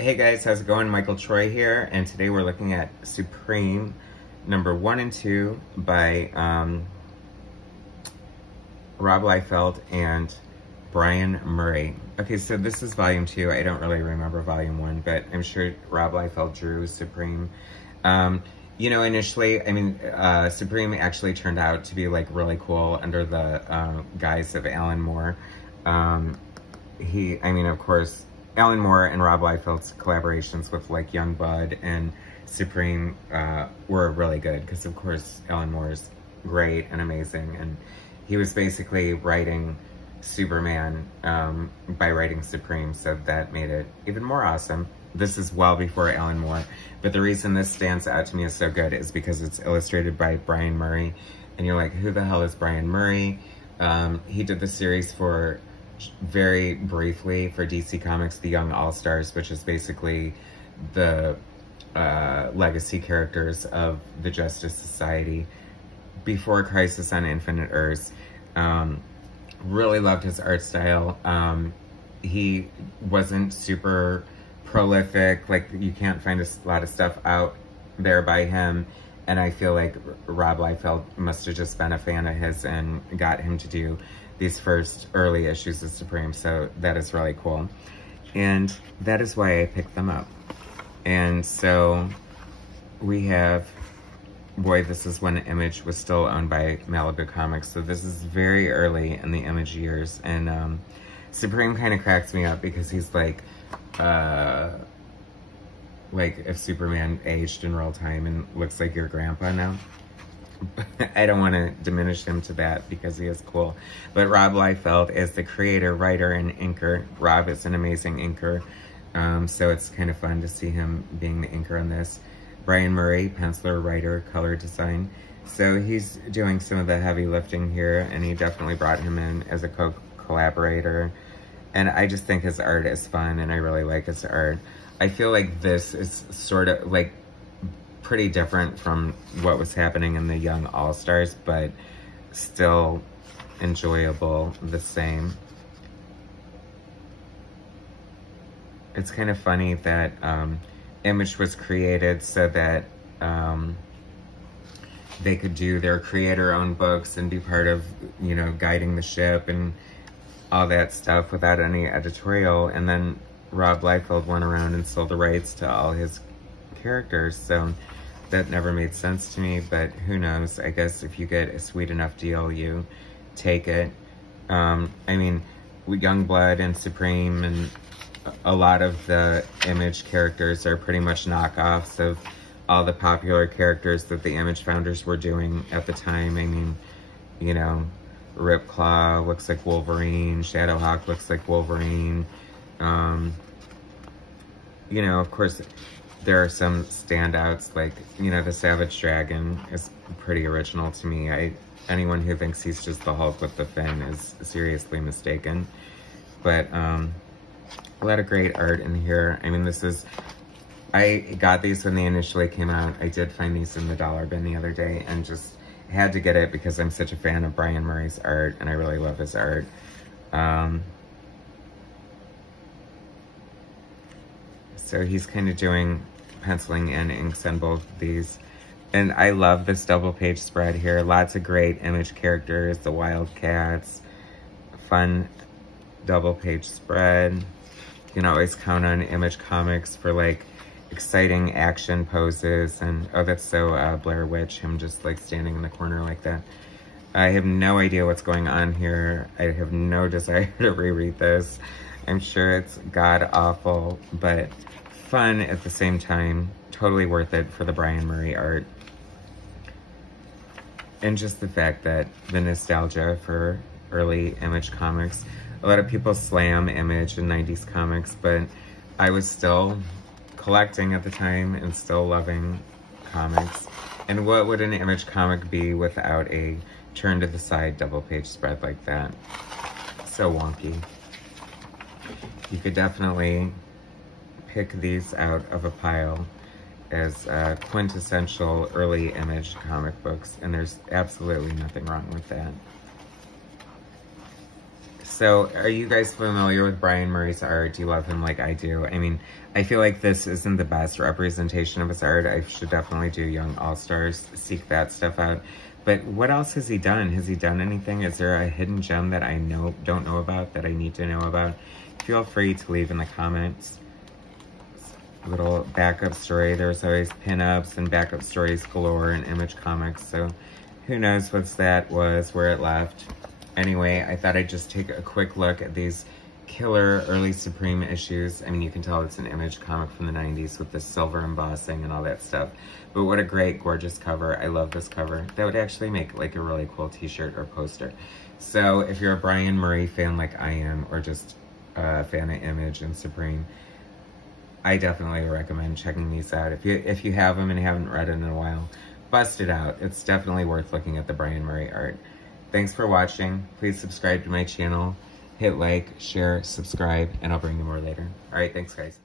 Hey guys, how's it going? Michael Troy here, and today we're looking at Supreme number 1 and 2 by Rob Liefeld and Brian Murray. Okay, so this is volume 2. I don't really remember volume 1, but I'm sure Rob Liefeld drew Supreme. Initially, Supreme actually turned out to be like really cool under the guise of Alan Moore. Of course, Alan Moore and Rob Liefeld's collaborations with like Young Bud and Supreme were really good because of course Alan Moore's great and amazing, and he was basically writing Superman by writing Supreme, so that made it even more awesome. This is well before Alan Moore, but the reason this stands out to me as so good is because it's illustrated by Brian Murray, and you're like, who the hell is Brian Murray? He did the series for very briefly for DC Comics, The Young All-Stars, which is basically the legacy characters of the Justice Society before Crisis on Infinite Earths. Really loved his art style. He wasn't super prolific, like you can't find a lot of stuff out there by him, and I feel like Rob Liefeld must have just been a fan of his and got him to do these first early issues of Supreme, so that is really cool. And that is why I picked them up. And so we have, boy, this is when Image was still owned by Malibu Comics, so this is very early in the Image years. And Supreme kind of cracks me up because he's like if Superman aged in real time and looks like your grandpa now. I don't want to diminish him to that because he is cool. But Rob Liefeld is the creator, writer, and inker. Rob is an amazing inker, so it's kind of fun to see him being the inker on this. Brian Murray, penciler, writer, color design. So he's doing some of the heavy lifting here, and he definitely brought him in as a co-collaborator. And I just think his art is fun, and I really like his art. I feel like this is sort of like pretty different from what was happening in the Young All-Stars, but still enjoyable the same. It's kind of funny that Image was created so that they could do their creator-owned books and be part of, guiding the ship and all that stuff without any editorial, and then Rob Liefeld went around and sold the rights to all his characters, so that never made sense to me, but who knows? I guess if you get a sweet enough deal, you take it. Youngblood and Supreme and a lot of the Image characters are pretty much knockoffs of all the popular characters that the Image founders were doing at the time. Ripclaw looks like Wolverine, Shadowhawk looks like Wolverine. Of course, there are some standouts, like, the Savage Dragon is pretty original to me. Anyone who thinks he's just the Hulk with the fin is seriously mistaken. But a lot of great art in here. I got these when they initially came out. I did find these in the dollar bin the other day and just had to get it because I'm such a fan of Brian Murray's art, and I really love his art. So he's kind of doing penciling and inks on both of these. And I love this double page spread here. Lots of great Image characters, the Wildcats, fun double page spread. You can always count on Image Comics for like exciting action poses. And oh, that's so Blair Witch, him just like standing in the corner like that. I have no idea what's going on here. I have no desire to reread this. I'm sure it's god-awful, but fun at the same time. Totally worth it for the Brian Murray art. And just the fact that the nostalgia for early Image comics. A lot of people slam Image and 90s comics, but I was still collecting at the time and still loving comics. And what would an Image comic be without a turn to the side double page spread like that? So wonky. You could definitely pick these out of a pile as quintessential early Image comic books, and there's absolutely nothing wrong with that. So, are you guys familiar with Brian Murray's art? Do you love him like I do? I mean, I feel like this isn't the best representation of his art. I should definitely do Young All-Stars, seek that stuff out. But what else has he done? Has he done anything? Is there a hidden gem that I don't know about, that I need to know about? Feel free to leave in the comments. Little backup story. There's always pinups and backup stories galore in Image Comics. So who knows what that was, where it left. Anyway, I thought I'd just take a quick look at these killer early Supreme issues. I mean, you can tell it's an Image comic from the 90s with the silver embossing and all that stuff. But what a great, gorgeous cover. I love this cover. That would actually make like a really cool t-shirt or poster. So if you're a Brian Murray fan like I am, or just a fan of Image and Supreme, I definitely recommend checking these out. If you have them and haven't read it in a while, bust it out. It's definitely worth looking at the Brian Murray art. Thanks for watching. Please subscribe to my channel. Hit like, share, subscribe, and I'll bring you more later. All right, thanks guys.